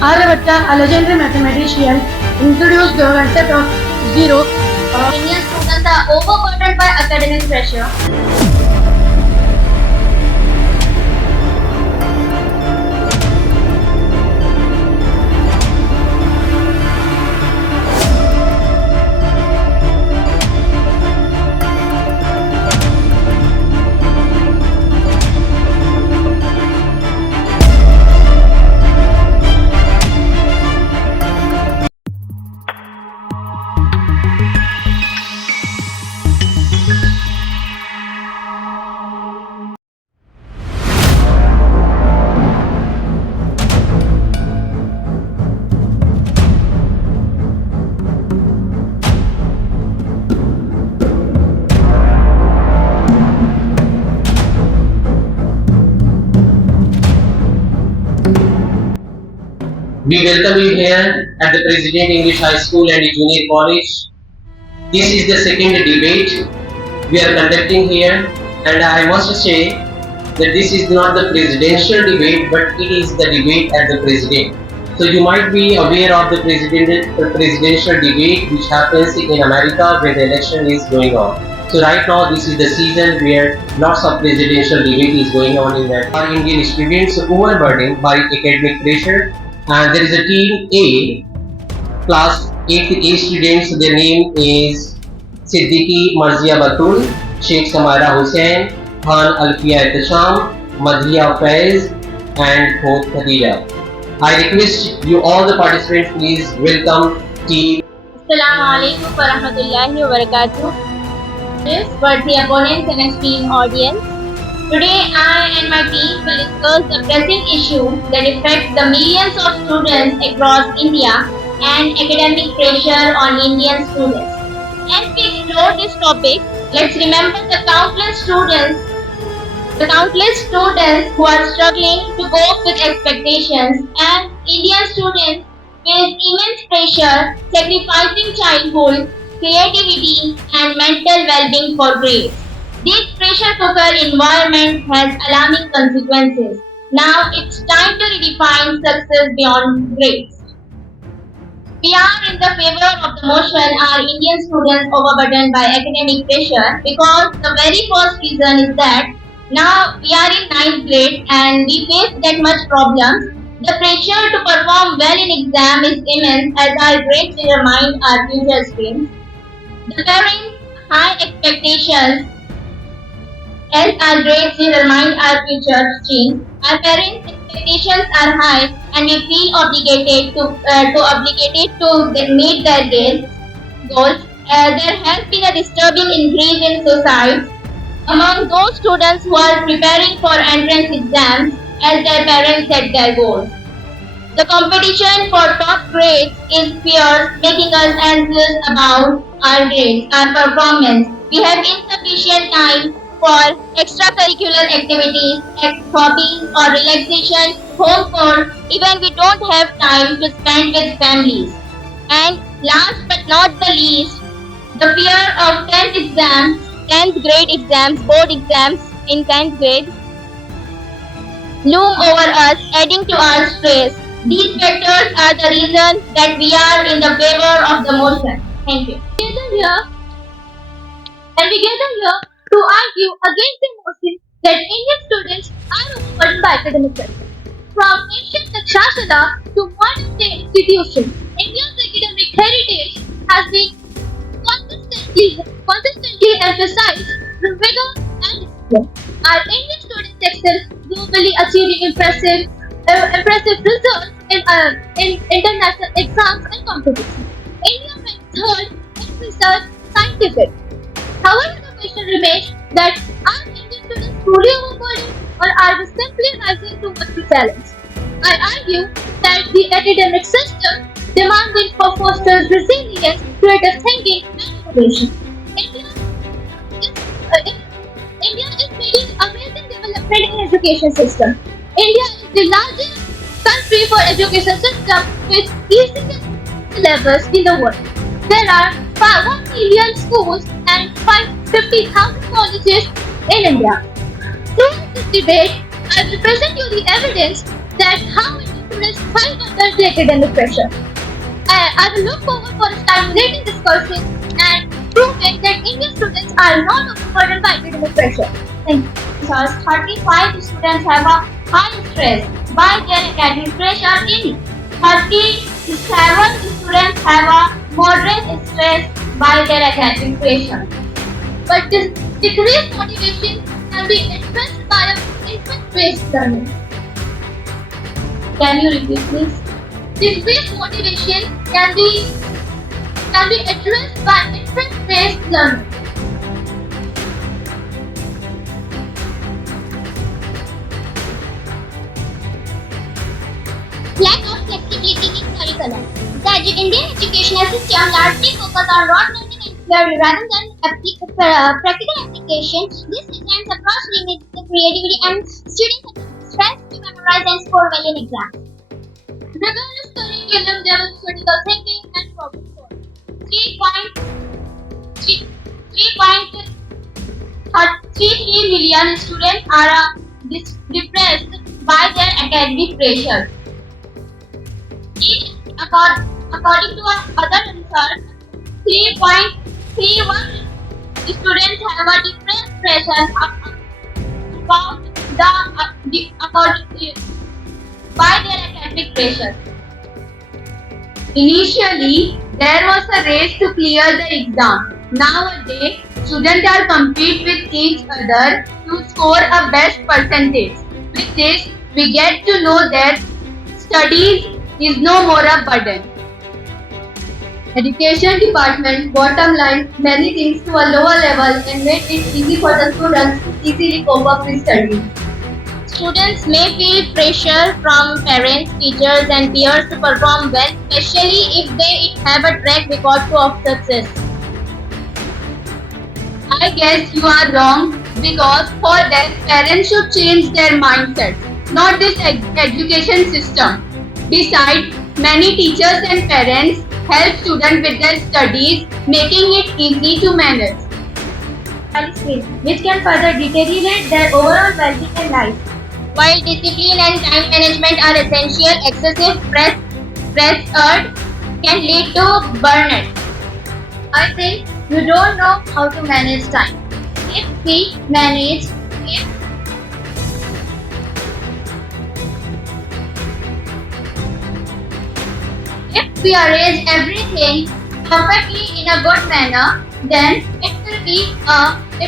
Aryabhatta, a legendary mathematician, introduced the concept of zero. Indian students are overburdened by academic pressure. We welcome you here at the President English High School and Junior College. This is the second debate we are conducting here, and I must say that this is not the presidential debate, but it is the debate at the president. So you might be aware of the presidential debate which happens in America when the election is going on. So right now this is the season where lots of presidential debate is going on in that. Our Indian students overburdened by academic pressure, and there is a team A, class 8th A students. Their name is Siddiqui Marzia Batul, Sheikh Samara Hussain, Khan Alfia Ihtisham, Madhiya Faiz, and Khod Khadija. I request you all the participants, please welcome team. Assalamu alaikum wa rahmatullahi wa barakatuh. Worthy opponents and esteemed audience. Today I and my team will discuss the pressing issue that affects the millions of students across India and academic pressure on Indian students. As we explore this topic, let's remember the countless students who are struggling to cope with expectations, and Indian students face immense pressure, sacrificing childhood, creativity and mental well-being for grades. This pressure cooker environment has alarming consequences. Now it's time to redefine success beyond grades. We are in the favor of the motion are Indian students overburdened by academic pressure, because the very first reason is that now we are in 9th grade and we face that much problems. The pressure to perform well in exam is immense as our grades determine our future streams. The parents' high expectations as our grades determine our future streams. Our parents' expectations are high, and we feel obligated to meet their goals. There has been a disturbing increase in suicides among those students who are preparing for entrance exams as their parents set their goals. The competition for top grades is fierce, making us anxious about our grades, our performance. We have insufficient time for extracurricular activities, hobbies or relaxation, home chores. Even we don't have time to spend with families. And last but not the least, the fear of 10th grade exams, board exams in 10th grade loom over us, adding to our stress. These factors are the reason that we are in the favor of the motion. Thank you. We gather here to argue against the motion that Indian students are overburdened by academic pressure. From ancient Shastra to modern day institutions, India's academic heritage has been consistently emphasized through vigor and discipline. Our Indian students excel globally, achieving impressive results in international exams and competitions. India ranks third in research scientific. However, the question remains that are Indian students truly overburdened, or are we simply rising too much to challenge? I argue that the academic system demanding for fosters resilience, creative thinking and innovation. India is making amazing development in education system. India is the largest country for education system with easiest levels in the world. There are 1 million schools and 50,000 colleges in India. Through this debate, I will present you the evidence that how Indian students thrive under the academic pressure. I will look forward for stimulating discussion and proving that Indian students are not overburdened by academic pressure. In because 35 students have a high stress by their academic pressure. In 37 students have a moderate stress by their academic pressure. But this decreased motivation can be influenced by interest-based learning. Can you repeat please? Decreased motivation can be addressed by interest-based learning. Lack of flexibility in curriculum. The Indian educational system largely focuses on rote learning and theory rather than practical application. This designs approach limits the creativity and students stress to memorize and score well in exams. Rigorous curriculum develops critical thinking and problem solving. 3.33 million students are depressed by their academic pressure. According to other research, 3.31 students have a different pressure about by their academic pressure. Initially, there was a race to clear the exam. Nowadays, students are compete with each other to score a best percentage. With this, we get to know that studies is no more a burden. Education department bottom line many things to a lower level and made it easy for the students to easily cope up with studies. Students may feel pressure from parents, teachers and peers to perform well, especially if they have a track record of success. I guess you are wrong because for that parents should change their mindset, not this education system. Besides, many teachers and parents help students with their studies, making it easy to manage. Which can further deteriorate their overall well-being in life. While discipline and time management are essential, excessive pressure can lead to burnout. I think you don't know how to manage time. If we arrange everything perfectly in a good manner, then it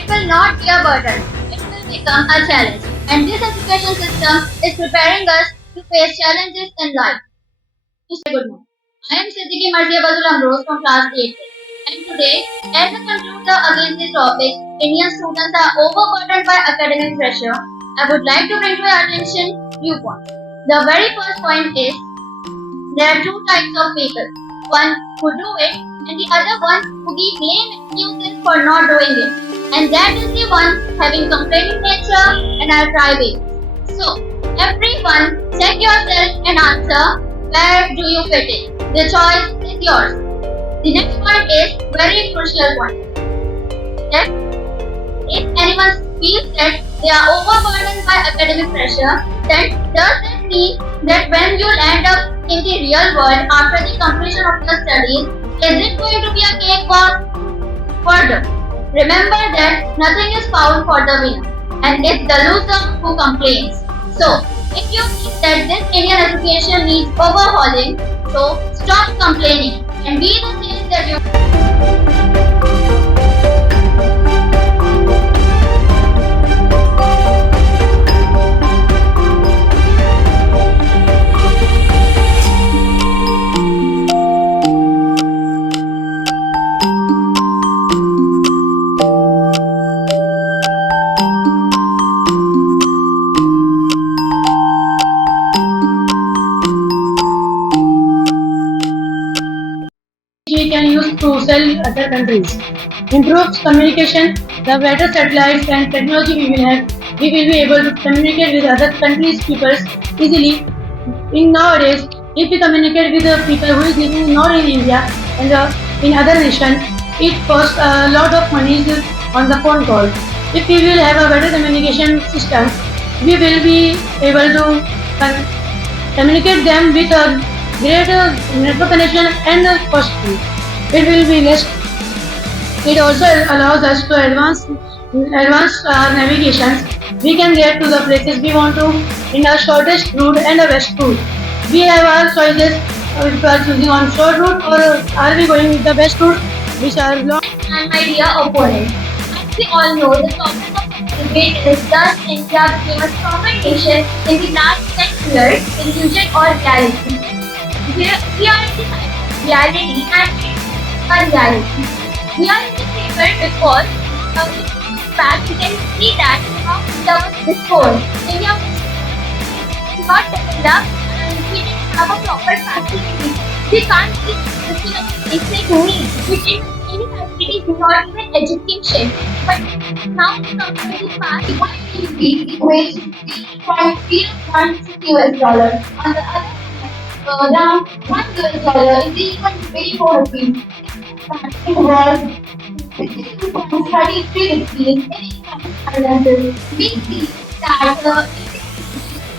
will not be a burden. It will become a challenge. And this education system is preparing us to face challenges in life. Good morning. I am Siddhiki Marzia Bazul Amrose from class 8. And today, as I conclude against this topic, Indian students are overburdened by academic pressure. I would like to bring to your attention few points. The very first point is there are two types of people. One who do it and the other one who give lame excuses for not doing it. And that is the one having complaining nature and are thriving. So, everyone check yourself and answer where do you fit in. The choice is yours. The next point is very crucial point. That if anyone feels that they are overburdened by academic pressure, then does that mean that when you end up in the real world after the completion of your studies, is it going to be a cakewalk? Further, remember that nothing is found for the winner, and it's the loser who complains. So, if you think that this Indian education needs overhauling, so stop complaining and be the change that you. We can use to sell other countries. Improves communication. The better satellites and technology we will have, we will be able to communicate with other countries' people easily. In nowadays, if we communicate with the people who is living not in India and in other nations, it costs a lot of money on the phone call. If we will have a better communication system, we will be able to communicate them with a greater network connection and cost. It will be less. It also allows us to advance our navigations. We can get to the places we want to in the shortest route and the best route. We have our choices if we are choosing on short route or are we going with the best route which are long. And my dear opponent, as we all know, the topic of the debate is does India become a stronger nation in the last 10 years, illusion or reality? We are in the time of reality and a reality. We are in the favor because in fact we can see that how India was before. India was not developed and we didn't have a proper facility. We can't see this of basic needs, which in many facilities do not even education. But now we come to the past, what will be the wage $0.01 US. On the other hand, around $1 is equal to 84 rupees. It was 63 rupees in finances. We see that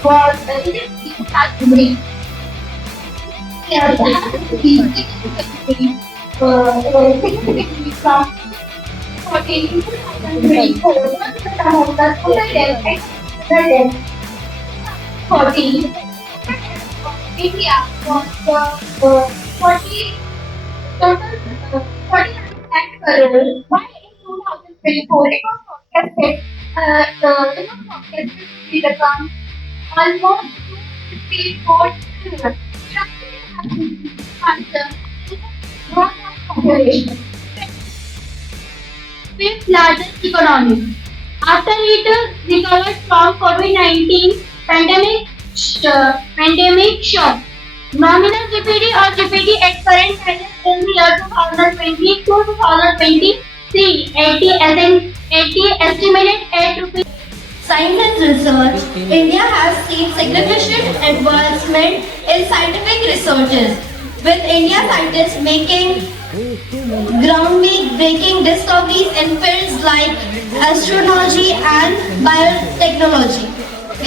was it is category. Significantly from 14 to 2024. What's the sum of the total debt and 14? India was 40 total 49 lakh crore. Why in 2024 it was forecasted to become almost 254 trillion. Answer is growth of population. Fifth largest economy. After it recovered from COVID-19 pandemic shock, nominal GDP or GDP at current prices in the year 2020 to 2023, 80 estimated at rupees. Science and research. India has seen significant advancement in scientific researches, with India scientists making groundbreaking discoveries in fields like astronomy and biotechnology.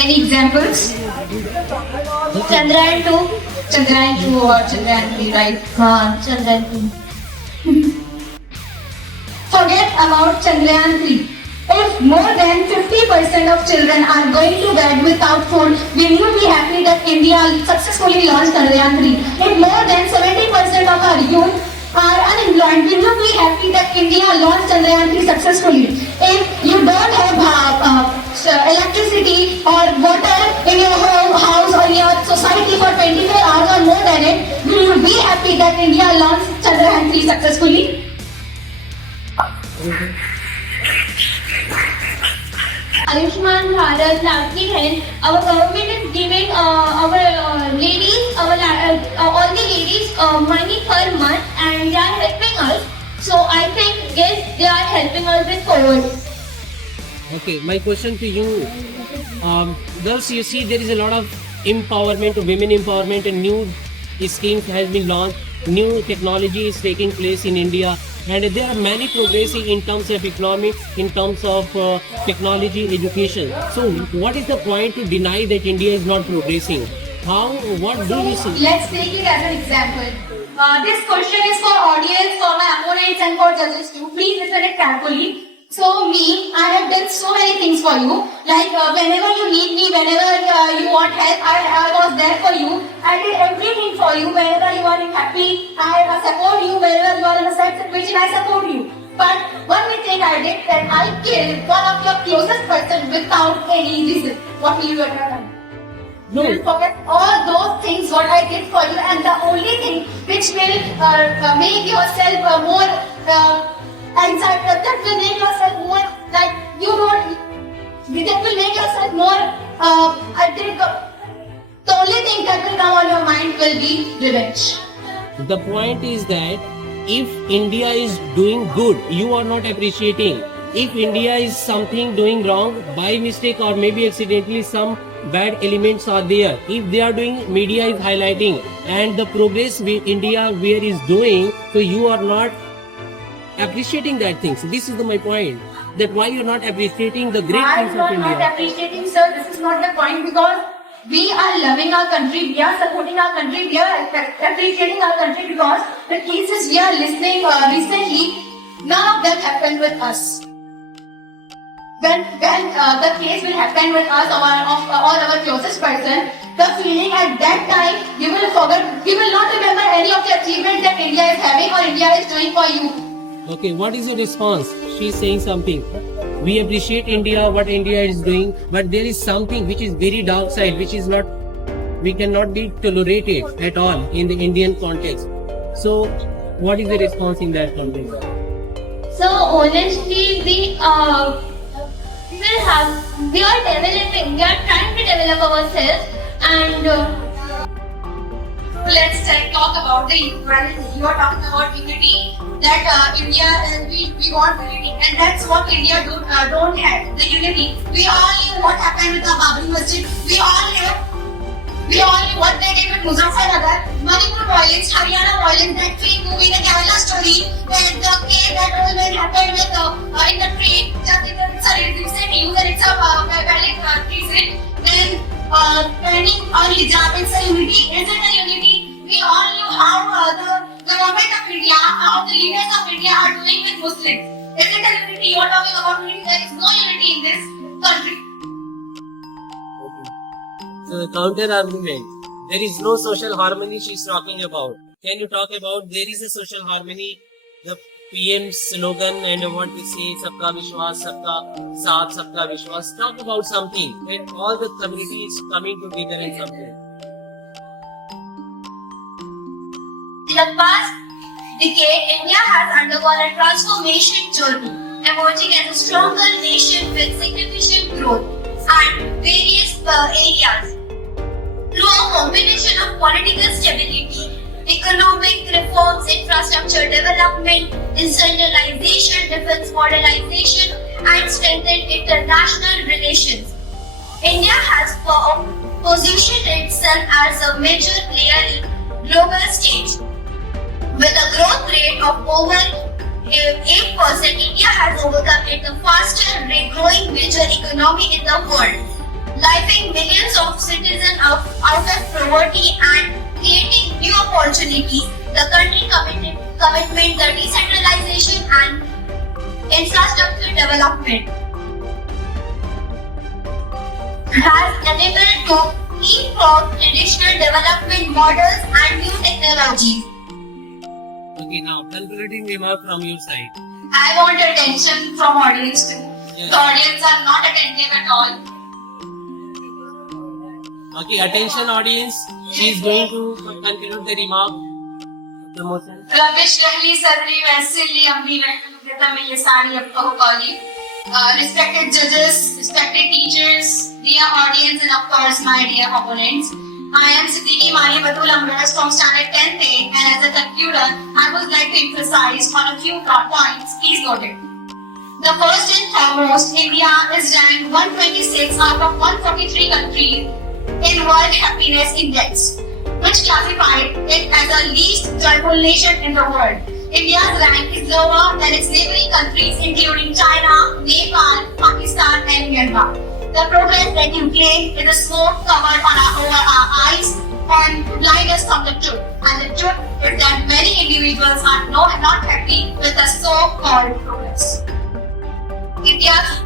Any examples? Chandrayaan 2. Chandrayaan 2 or Chandrayaan 3, right? Chandrayaan 2. Forget about Chandrayaan 3. If more than 50% of children are going to bed without food, will you be happy that India successfully launched Chandrayaan 3? If more than 70% of our youth are unemployed, will you be happy that India launched Chandrayaan 3 successfully? If you don't have electricity or water in your house or in your society for 24 hours or more than it, will you be happy that India launched Chandrayaan 3 successfully? Ayushman Bharat, Lavely Health, our government is giving our ladies, all the ladies money per month and they are helping us. So I think yes, they are helping us with COVID. Okay, my question to you, girls, you see there is a lot of empowerment, women empowerment and new schemes has been launched, new technology is taking place in India and there are many progressing in terms of economics, in terms of technology, education. So what is the point to deny that India is not progressing? What do you see? Let's take it as an example. This question is for audience, for my opponents and for judges too. Please listen it carefully. So me, I have done so many things for you. Like whenever you need me, whenever you want help, I was there for you. I did everything for you. Whenever you are happy, I support you. Whenever you are in a sad situation, I support you. But one mistake I did that I killed one of your closest person without any reason. What will you have done? No. You will forget all those things what I did for you, and the only thing which will make yourself more anxiety, that will make yourself more like you don't. That will make yourself more. I think the only thing that will come on your mind will be revenge. The point is that if India is doing good, you are not appreciating. If India is something doing wrong by mistake or maybe accidentally, some bad elements are there. If they are doing, media is highlighting and the progress India where is doing, so you are not appreciating that things. This is my point. That why you are not appreciating the great Why things you of are not India. appreciating, sir? This is not the point because We are loving our country, we are supporting our country, we are appreciating our country because the cases we are listening recently, none of them happened with us. When the case will happen with us or our closest person, the feeling at that time you will forget, you will not remember any of the achievements that India is having or India is doing for you. Okay, what is your response? She's saying something. We appreciate India, what India is doing, but there is something which is very dark side, which is not, we cannot be tolerated at all in the Indian context. So, what is the response in that context? So honestly, we are developing, we are trying to develop ourselves and let's talk about the equality. You are talking about unity. That India, we want unity, and that's what India don't have. The unity. We all knew what happened with the Babri Masjid. We all knew what they did with Muzaffarnagar, Manipur violence, Haryana violence, that fake movie, the Kerala story, the case that old man happened with in the train. It's a recent news and it's a valid reason. Then turning on hijab, it's a unity. Is it a unity? We all knew how the government of India, how the leaders of India are doing with Muslims. Is it a unity? You are talking about unity. There is no unity in this country. So the counter argument, there is no social harmony she is talking about. Can you talk about there is a social harmony, the PM slogan and what we say, Sabka Vishwas, Sabka Saath, Sabka Vishwas. Talk about something when all the community is coming together in something. In the past decade, India has undergone a transformation journey, emerging as a stronger nation with significant growth and various areas. Through a combination of political stability, economic reforms, infrastructure development, decentralization, defense modernization, and strengthened international relations, India has positioned itself as a major player in global stage. With a growth rate of over 8%, India has overcome the fastest growing major economy in the world, lifting millions of citizens out of poverty and creating new opportunities. The country commitment, the decentralization and infrastructure development has enabled to leapfrog traditional development models and new technologies. Okay, now concluding remark from your side. I want attention from audience too. Yes. The audience are not attentive at all. Okay, attention audience. She is going to conclude the remark. Promotion. रविश रहली सदरी Vasily अम्बी वैकुलता में ये सारी अब कहोगी. Respected judges, respected teachers, dear audience, and of course my dear opponents. I am Siddiqui Mani Batul Amras from Standard 10th A, and as a concluder, I would like to emphasize on a few points. Please note it. The first and foremost, India is ranked 126 out of 143 countries in World Happiness Index, which classified it as the least joyful nation in the world. India's rank is lower than its neighboring countries including China, Nepal, Pakistan and Myanmar. The progress that you claim is a smoke covered over our eyes and blind us from the truth. And the truth is that many individuals are not happy with the so-called progress. India's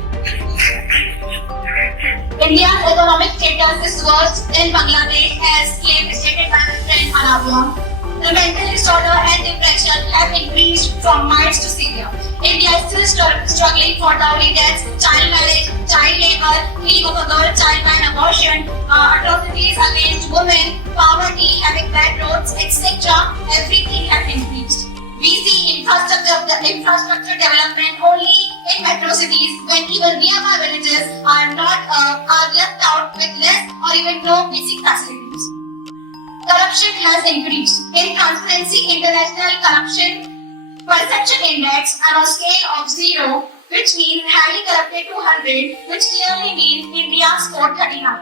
economic status is worse in Bangladesh as stated by my friend Anabia. The mental disorder and depression have increased from miles to severe. India is still struggling for dowry deaths, child marriage, child labor, killing of a girl, child and abortion, atrocities against women, poverty, having bad roads, etc. Everything has increased. We see infrastructure development only in metro cities when even nearby villages are left out with less or even no basic facilities. Corruption has increased. In Transparency International Corruption Perception Index on a scale of 0, which means highly corrupted to 100, which clearly means India scored 39.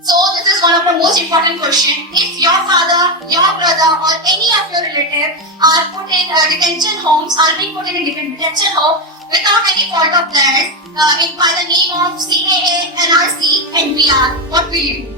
So this is one of the most important questions. If your father, your brother or any of your relative are put in detention homes, are being put in a detention home without any fault of theirs, by the name of CAA, NRC, NPR, what will you do?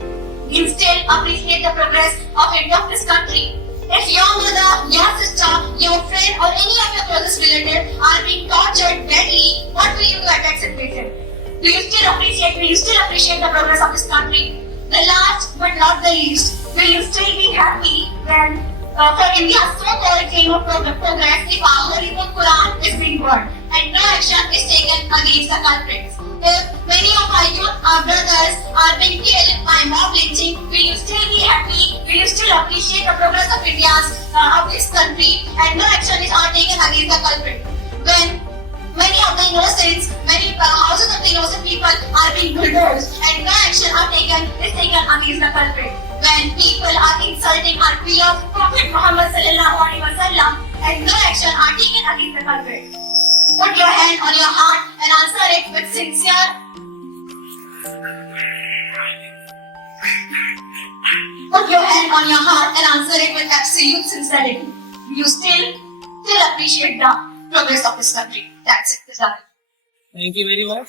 You still appreciate the progress of this country. If your mother, your sister, your friend, or any of your closest relative are being tortured deadly, what will you do at that situation? Will you still appreciate the progress of this country? The last but not the least, will you still be happy when for India's so-called claim of progress, if our Holy Book Quran is being burned and no action is taken against the culprits? If many of our youth, our brothers, are being killed by mob lynching, will you still be happy? Will you still appreciate the progress of of this country, and no action is taken against the culprit? When many of the innocents, many houses of the innocent people are being bulldozed, and no action is taken against the culprit. When people are insulting our beloved Prophet Muhammad sallallahu alaihi wasallam, and no action are taken against the culprit. Put your hand on your heart and answer it with sincere. Put your hand on your heart and answer it with absolute sincerity. You still appreciate the progress of this country. That's it. Thank you very much.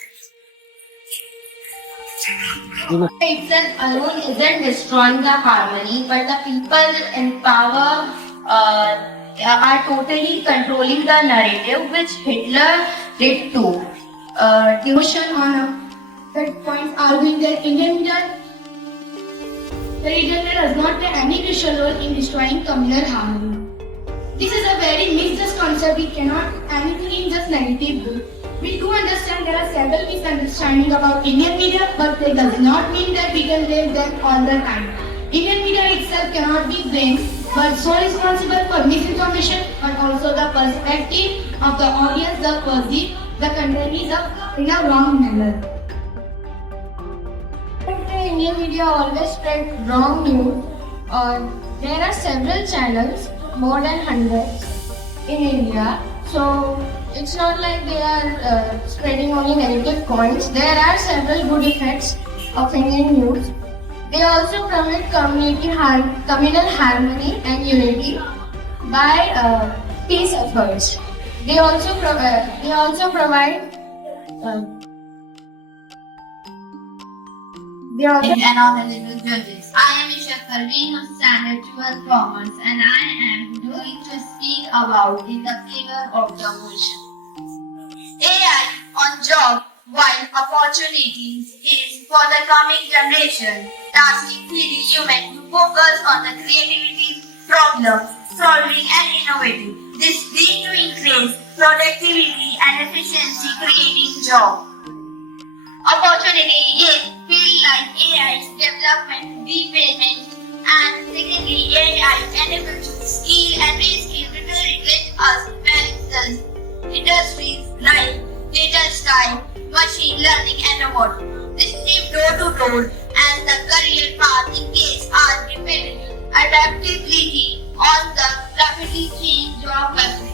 Itself alone isn't destroying the harmony, but the people in power are totally controlling the narrative, which Hitler did too. Devotion on that point arguing that the Indian media does not play any crucial role in destroying communal harmony. This is a very mixed concept. We cannot anything in just negative way. We do understand there are several misunderstandings about Indian media, but it does not mean that we can blame them all the time. Indian media itself cannot be blamed, but so responsible for misinformation, but also the perspective of the audience, the perceive the content is in a wrong manner. The Indian media always spread wrong news. There are several channels, more than hundreds, in India. So it's not like they are spreading only negative points. There are several good effects of Indian news. They also promote communal harmony and unity by peace efforts. They also provide. And honorable judges. I am Isha Parveen of Standard 12 Commerce, and I am going to speak about in the favor of the motion. AI on job while opportunities is for the coming generation, tasking the human to focus on the creativity, problem solving and innovating. This lead to increase productivity and efficiency, creating job. Opportunity is field like AI's development, development, and secondly, AI enables to skill and reskill let us manage industries like data style, machine learning, and robotics. This is door to door, and the career path engage are dependent adaptability on the rapidly changing job market.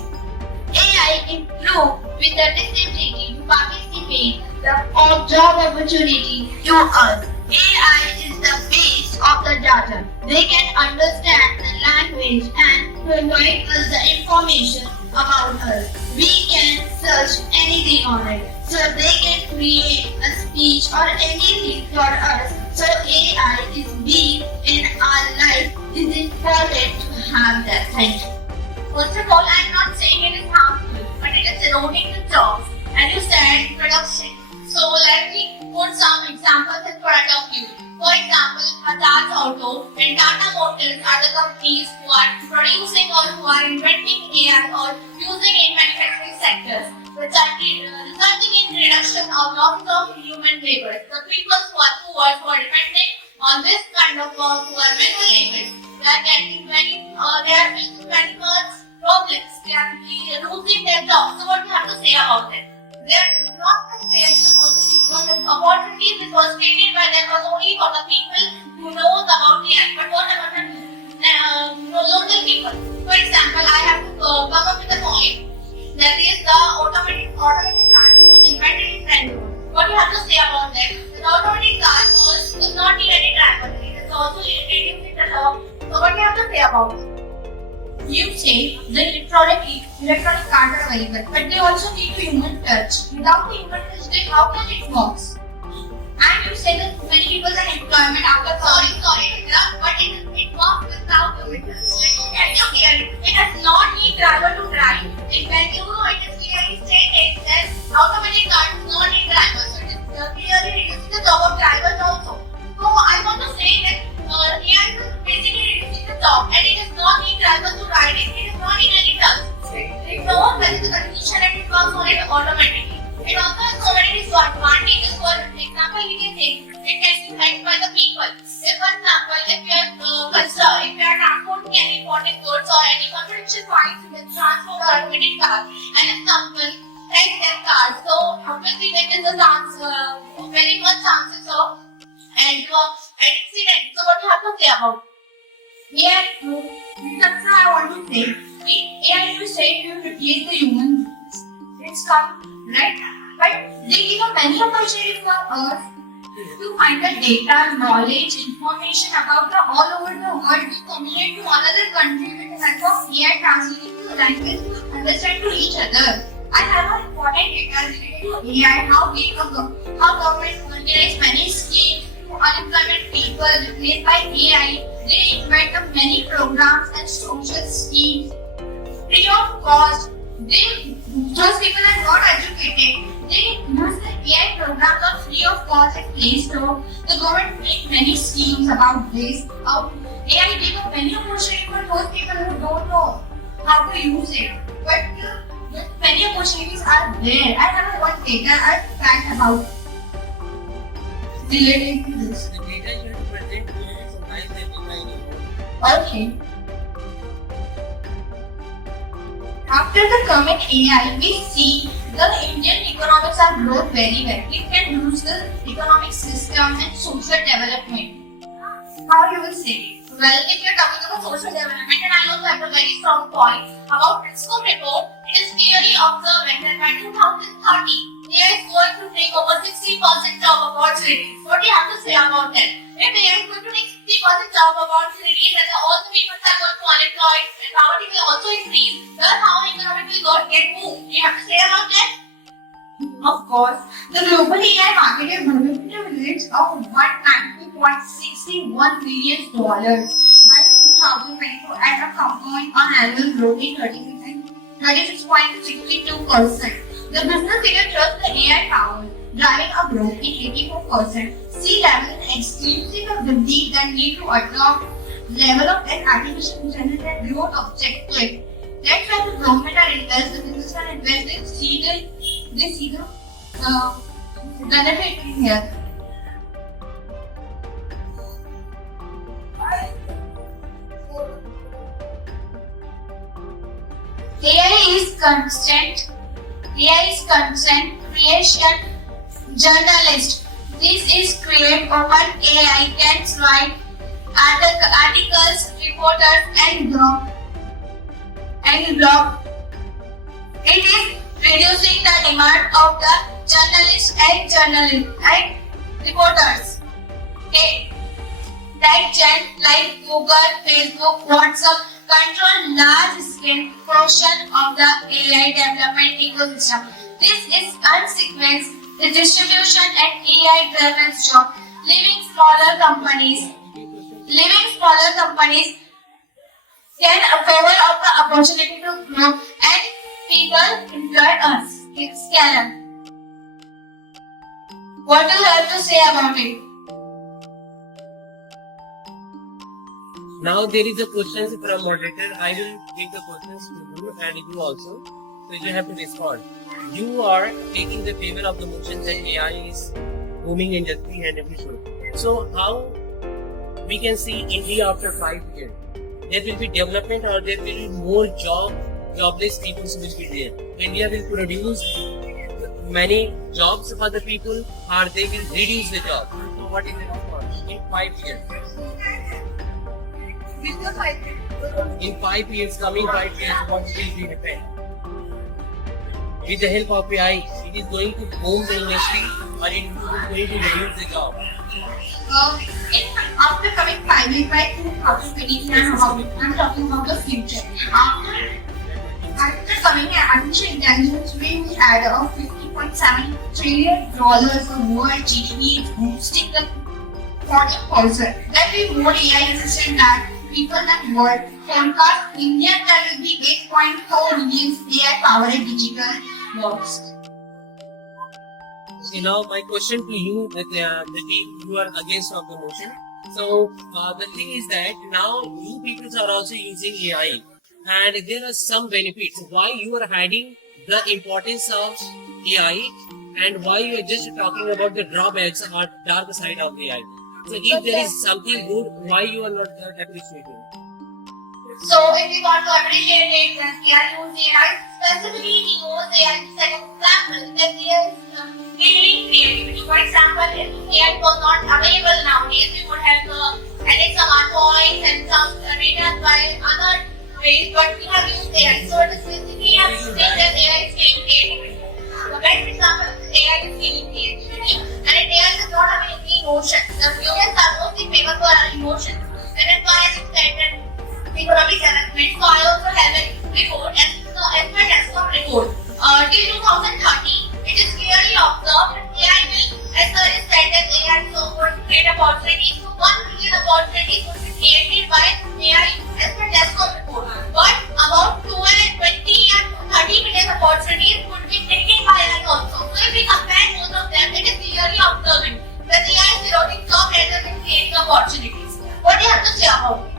AI improve with the disability to participate of job opportunity to us. AI is the base of the data. They can understand the language and provide us the information about us. We can search anything on it. So they can create a speech or anything for us. So AI is big in our life. It is important to have that. Thank you. First of all, I'm not saying it is harmful, but it is eroding the jobs and you said production. So let me put some examples in front of you. For example, Bajaj Auto and Tata Motors are the companies who are producing or who are inventing AI or using in manufacturing sectors, which are resulting in reduction of loss of human labor. The people who are poor, who are depending on this kind of work, who are manual labor, they are facing many problems. They are losing their jobs. So what do you have to say about it? They are not creating opportunities which was created by them was only for the people who knows about AI. But what about the local people? For example, I have to come up with a point that is the automatic car was invented in Bangalore. What do you have to say about that? The automatic car does not need any driver. It is also reducing the job. So what do you have to say about it? You say the electronic cards are available, but they also need human touch. Without the human touch, then how can it work? And you say that many people are employment after sorry, but it works without human touch. Can you hear it? It does not need driver to drive. When you know it is clearly stated that automatic cars do not need drivers. So it is clearly reducing the job of drivers also. So I want to say that AI is basically reducing the job and it does not need drivers to ride it. It does not need any touch. It knows that is the condition and it works on it automatically. It also has so many disadvantages. For example, we can say it can be helped by the people. If, for example, if you are transporting any important goods or any confidential files, you can transport or automated car. And if someone takes their car, so obviously there is a chance, very much chances of an accident. So what you have to say about? Here, that's what I want to say. AI will say you replace the human beings. It's come, right? But they give a many opportunities for us to find the data, knowledge, information about the all over the world. We communicate to another country with the help of AI translating to language to understand to each other. I have an important data related to AI, how government organize many schemes to unemployment people replaced by AI. They invent many programs and social schemes free of cost. Those people are not educated. They use the AI programs are free of cost at Play Store. The government make many schemes about this. AI give many opportunities for those people who don't know how to use it. But many opportunities are there. I have one data I fact about related to this. The data you have to present is a nice data. Okay. After the coming AI, we see the Indian economics are growth very well. It can boost the economic system and social development. How you will say it? Well, if you're talking about social development, and I also have a very strong point about Cisco report, it is clearly observed that by 2030, AI is going to take over 60% job opportunities. What do you have to say about that? If AI is going to take 60% job opportunities, and all the people are going to unemployed, and poverty will also increase, then how economic will get moved? Do you have to say about that? Of course, the global AI market is moving to reach of $190.61 billion by 2024 at a compound annual growth rate 36.62%. The business leader trusts the AI power, driving a growth in 84%. C-level and exclusive believe that need to adopt level of artificial intelligence growth objective. That's why the government are invest, the business are invest, they see the benefit here. AI is constant creation journalist. This is create open AI can write articles, reporters and blog. It is reducing the demand of the journalists and reporters. Okay. That giant like Google, Facebook, WhatsApp control large scale portion of the AI development ecosystem. This is unsequenced the distribution and AI driven job, leaving smaller companies can favor of the opportunity to grow and people employ us. It's Karen. What do you have to say about it? Now there is a question from moderator. I will give the questions to you and you also. So you have to respond. You are taking the favor of the motion that AI is booming industry and everything. So how we can see India after 5 years? There will be development or there will be more jobless people will be there. India will produce many jobs for the people or they will reduce the job. So what is the response in 5 years? In 5 years, coming 5 years, what will be happen? With the help of AI, it is going to boom the industry or it is going to reduce the job. After coming 5 years by 2023, I'm talking about the future. After coming artificial intelligence, we will add a $50.7 trillion of world GDP, boosting the 40%. There will be more AI assistant that people and world. Forecast India there will be 8.4 million AI powered digital jobs. Okay, now my question to you, the team who are against of the motion. So the thing is that now you people are also using AI, and there are some benefits. Why you are hiding the importance of AI, and why you are just talking about the drawbacks or dark side of AI? So if there is something good, why you are not appreciating? So if we want to appreciate it, then we are using AI. Specifically, we use AI to set an example that there is building creativity. For example, if AI was not available nowadays, we would have added some art points and some data by other ways, but we have used AI. So it is basically a thing that AI is creating creativity. The best example is AI is creating creativity. And AI does not have any emotion. The humans are mostly famous for our emotions. And that's why I said that economic development. So I also have a report as per desktop report. Till 2030, it is clearly observed that AI will, as sir is said that AI is going to create opportunities. So 1 million opportunities would be created by AI as per desktop report. But about 20 and 30 million opportunities would be taken by AI also. So if we compare both of them, it is clearly observing that AI is eroding job rather than creating opportunities. What do you have to say about it?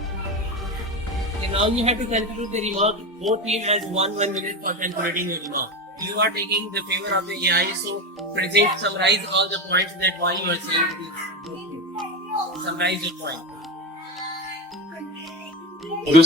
And now you have to conclude the remark. Both team has 1 minute for concluding your remark. You are taking the favor of the AI, so summarize all the points that why you are saying this. Summarize your point. As you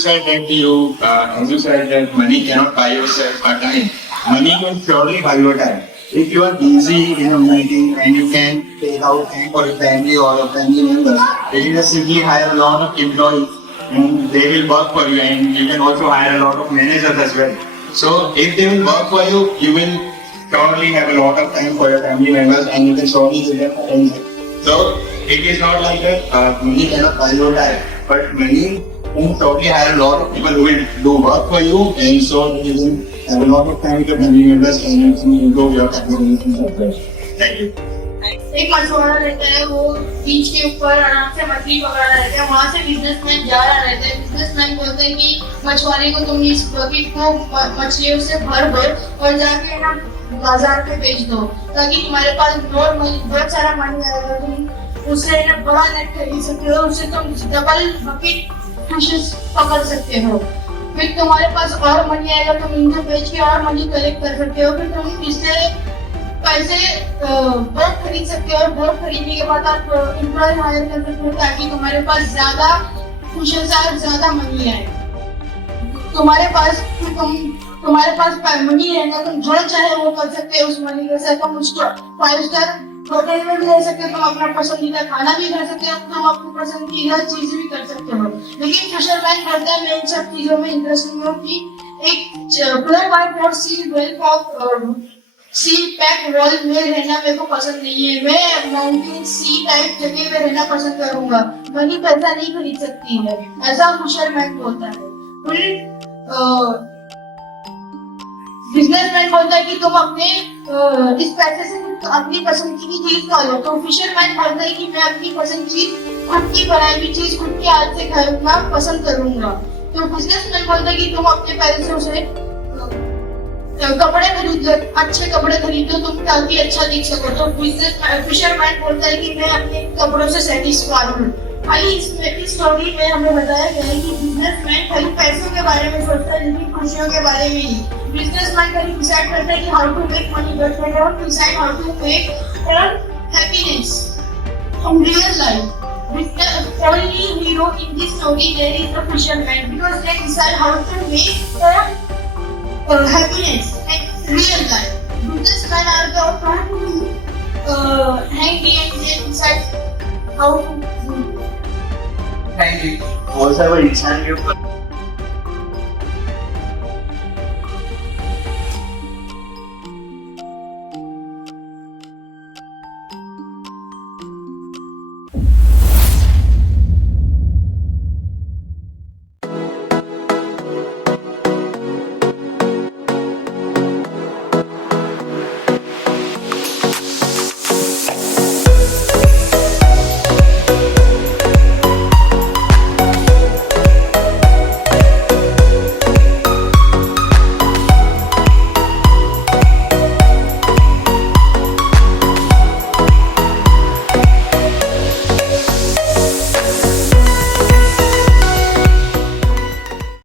said that money cannot buy yourself a time. Money can surely buy your time. If you are busy in a meeting and you can take out time for your family or your family members, then you just simply hire a lot of employees and they will work for you, and you can also hire a lot of managers as well. So if they will work for you, you will surely have a lot of time for your family members and you can surely give them attention. So it is not like that money cannot buy your time, but money can surely hire a lot of people who will do work for you, and so you will have a lot of time with your family members and you can improve your capabilities as well. Thank you. एक मछुआरा रहता है, वो बीच के ऊपर आराम से मछली पकड़ रहा रहता है, वहाँ से बिजनेसमैन जा रहा रहता है। बिजनेसमैन बोलता है कि मछुआरे को तुम इस बकेट को मछलियों से भर दो और जाके ना बाजार पे बेच दो, ताकि तुम्हारे पास बहुत सारा मनी आएगा, तुम उससे ना बड़ा नेट खरीद सकते हो, उससे तुम डबल बकेट फिशेस पकड़ सकते हो। फिर तुम्हारे पास और मनी आएगा, तुम इनको बेच के और मनी कलेक्ट कर सकते हो, फिर तुम इससे पैसे बोट खरीद सकते हो और बोट खरीदने के बाद आप एम्प्लॉय हायर कर सकते हो, ताकि तुम्हारे पास ज्यादा फिशेस आए, ज्यादा मनी आए। तुम्हारे पास मनी रहेगा, तुम जो चाहे वो कर सकते हो उस मनी के साथ। तुम उसको 5 स्टार होटल में भी रह सकते हो, तुम अपना पसंदीदा खाना भी खा सकते हो, तुम अपनी पसंदीदा चीजें भी कर सकते हो। लेकिन फिशरमैन बोलता है मैं इन सब चीजों में इंटरेस्ट नहीं हूँ कि एक प्लेयर वाइड फॉर सी वेल ऑफ सी पैक वॉल में रहना मेरे को पसंद नहीं है। मैं माउंटेन सी टाइप जगह में रहना पसंद करूंगा। मनी पैसा नहीं खरीद सकती है, ऐसा फिशरमैन बोलता है। बिजनेसमैन बोलता है कि तुम अपने इस पैसे से अपनी पसंद की चीज खा लो। तो फिशरमैन बोलता है कि मैं अपनी पसंद की खुद की बनाई हुई चीज खुद के हाथ से खाना पसंद करूंगा। तो बिजनेसमैन बोलता है कि तुम अपने पैसे से उसे कपड़े खरीद लो, अच्छे कपड़े खरीद लो तुम, ताकि अच्छा दिख सको। तो फिशरमैन बोलता है कि मैं अपने कपड़ों से सेटिस्फाई हूँ। खाली इस स्टोरी में हमें बताया गया है कि बिजनेसमैन खाली पैसों के बारे में सोचता है, लेकिन खुशियों के बारे में नहीं। बिजनेसमैन खाली डिसाइड करता है कि how to make money, but they don't decide how to make happiness in real life. Only hero in this story there is the fisherman, because they decide how to make happiness and real life. Businessmen are the handy and they decide how to do. Thank you. Also,